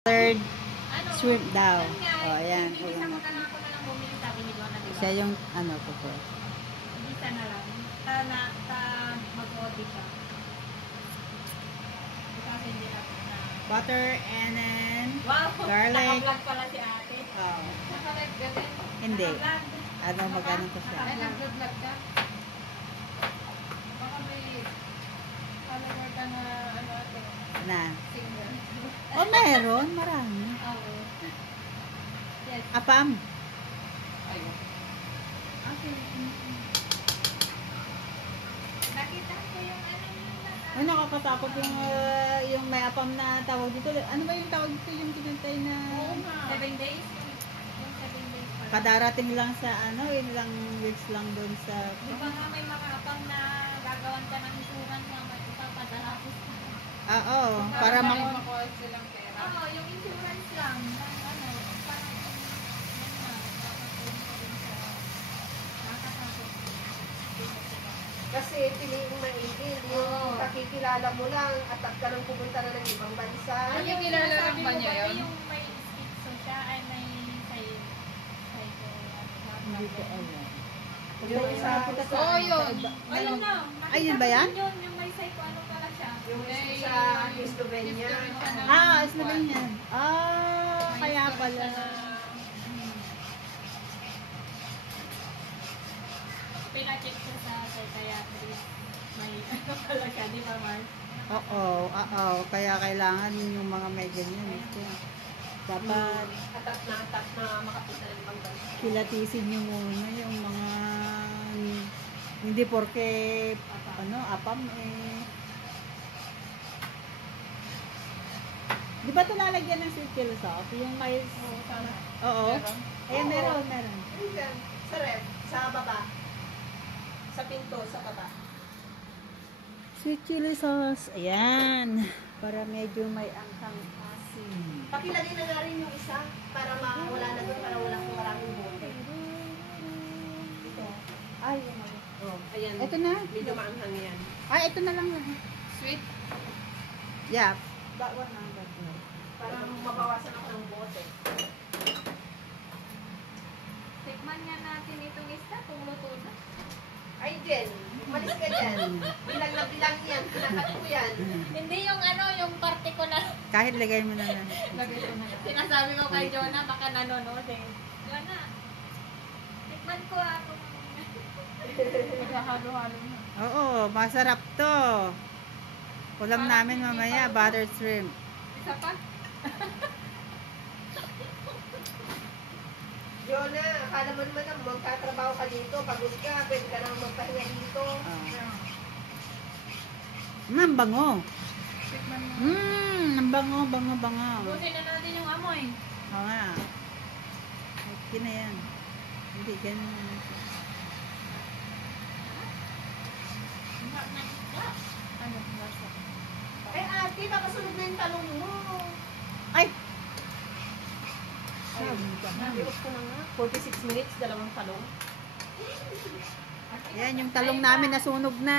Third Ano? shrimp daw. Yun nga, O, ayan. Ibisa mo na lang ako na lang bumili, sabi ni Donna, diba? Siya yung, ano, po. Ibisa na lang. Mag-order siya. Kasi hindi natin na... Butter and then Wow! garlic. Naka-vlog pala si ate. Oh. Naka-live ka din? Hindi. Naka-vlog. Ano, magano to siya? Ay, nag-vlog ka? Baka may follower ka na ano ate. Na. Singer. Oh, meron. Marami. Oo. Yes. Apam. Ayun. Okay. Nakita ko yung ano Ay, nakakatakot yung may apam na tawag dito. Ano ba yung tawag dito yung kinantay na... Oo nga. 7 days? Yung 7 days pala. Kadarating lang sa ano, ilang weeks lang doon sa... Di ba nga may mga apang na gagawan ka ng insurance na may ipapadala ko. Oo, para makuha silang pera. Oo, yung insurance lang. Ng ano, parang yan na, nakakatulong ka din sa nakakatakot. Kasi piliin maigil. Yung kakikilala mo lang at ka nang pumunta na ng ibang bansa. Ano yung nilalaro ba niya yun? Yung may schizo siya ay may Hindi ko alam. Yung sa Oo, yun. Ayun na. Ayun ba yan? Yun, yung may psycho ano pala siya. yung sa Slovenia. Ah, Slovenia. Ah, kaya pala. Pinacheck ko sa psychiatrist. May ano pala siya, di ba Mark? Oo. Kaya kailangan yung mga may ganyan. Dapat Atat na makapunta ng ibang bansa. kilatisin nyo muna yung mga hindi porke ano, apam eh. Di ba ito lalagyan ng circle sauce? Yung may... Oo. Ayan, meron. Ayun, sa ref, sa baba. Sa pinto, sa baba. Sweet chili sauce. Ayan. Para medyo may anghang asin. Pakilagay na nga rin yung isa para mawala na doon, para wala kong maraming bote. Ito. Ay, yung ano. Oh, ayan. Ito na. Medyo maanghang yan. Ay, ito na lang. Sweet. Yeah. That one na. Para mabawasan ako ng bote. Tikman nga natin itong isda kung luto na. Ay, Jen, umalis ka dyan. Bilang na bilang yan. Pinakat ko yan. Hindi yung ano, yung particular. Kahit lagay mo na lang. Sinasabi ko kay Jonah, baka nanonood eh. Jonah, tikman ko ako. Maghahalo-halo na. Oo, masarap to. Ulam namin mamaya, buttered shrimp. Isa pa? Jonah, akala mo naman na magtatrabaho ka dito. Pagod ka, pwede ka nang magpahinga dito. Ang bango. Tikman mo. Ang bango. Busin na natin yung amoy. Oo nga. Okay na yan. Hindi, ganyan. Ano, basta. Eh ate, baka sunod na yung talong mo. Ay! Nabios ko na nga. 46 minutes, dalawang talong. Yan, yung talong namin nasunog na.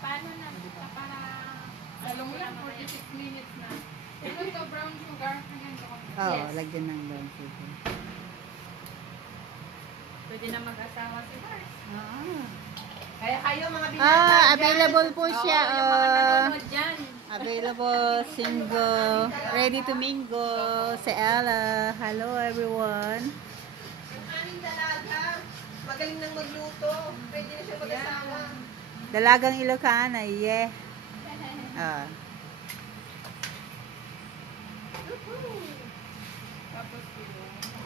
Paano na? Para... Talong lang, 46 minutes na. Ito ito, brown sugar. Oo, lagyan ng brown sugar. Pwede na mag-asawa si Mars. Kaya kayo mga binata. Available po siya. Yung mga nanonood dyan. Available, single, ready to mingle. Si Ella. Hello everyone. Yung aming dalaga, magaling nang magluto. Pwede na siya mag-asawa. Dalagang Ilocana, yeah. Tapos kilo.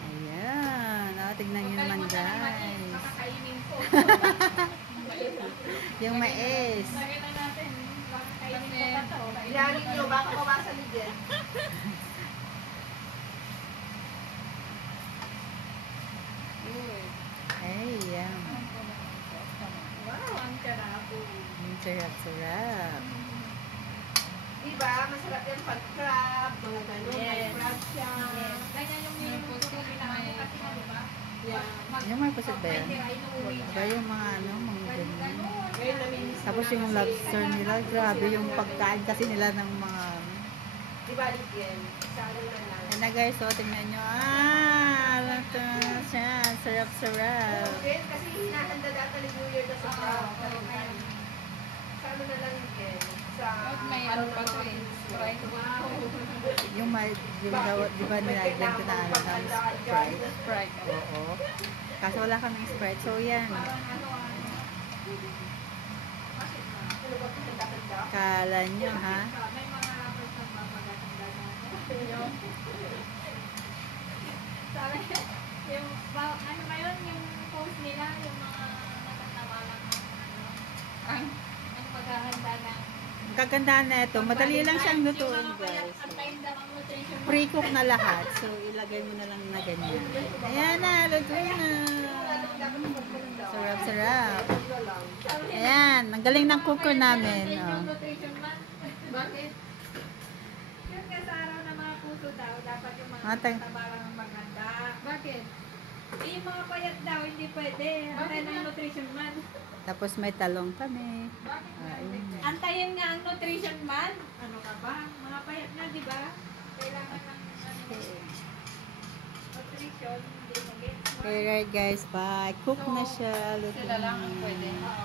Ayan. Tignan nyo naman guys. Makakainin ko. Yung mais. Lagyan na natin. Makakainin ko pa to. Ilanin nyo, baka mawasan ni Jen. Ayan. Wow, ang sarap. Ang sarap. Diba? Masarap yan pag crab, mga ganun. Yes. May crab siya. Ganyan yung niluluto ko pinakain kasi nga, diba? Yung may pusit ba yan? Diba yung mga ano, mga ganyan. Ngayon namimiss ko Tapos na yung kasi- lobster nila, grabe yung pagkain kasi nila ng mga... Diba Jollibee. Salo na lang. Yan na guys, so tingnan nyo. Ah, ito na siya. Sarap-sarap. Okay, kasi hinahanda data ni New Year na sa Oo, oo, kaya Salo na lang yun. Sa may ano pa to eh, Sprite. Wow. Yung may, di ba nilagyan ko na ano ng Sprite? Sprite. Oo. Kaso wala kaming Sprite. So yan. Parang ano. Ano ba handa-handa? Kala nyo ha. May mga rappers na mapaganda na. Sabi, yung, ano ba yun, yung post nila, yung mga natatawa lang ng ano, ang paghahanda ng Ang kagandahan na ito, madali lang siyang lutuin guys. Antayin daw ang nutrition. Pre-cook na lahat. So ilagay mo na lang na ganyan. Ayan na, luto na. Sarap-sarap. Ayan, ang galing ng cooker namin. Yung Oh. nutrition man. Bakit? Yung sa araw na mga puso daw, dapat yung mga Matay. tabaran ng maghanda. Bakit? Yung mga payat daw, hindi pwede. Antayin ang nutrition man. Tapos may talong kami. Bakit Ayun. Antayin nga ang nutrition man. Ano ka ba? Mga payat na, di ba? Kailangan ng ano, nutrition, hindi mag-get. Okay right guys, bye. Cook na siya. Luto Sila lang ang na. pwede. Oo.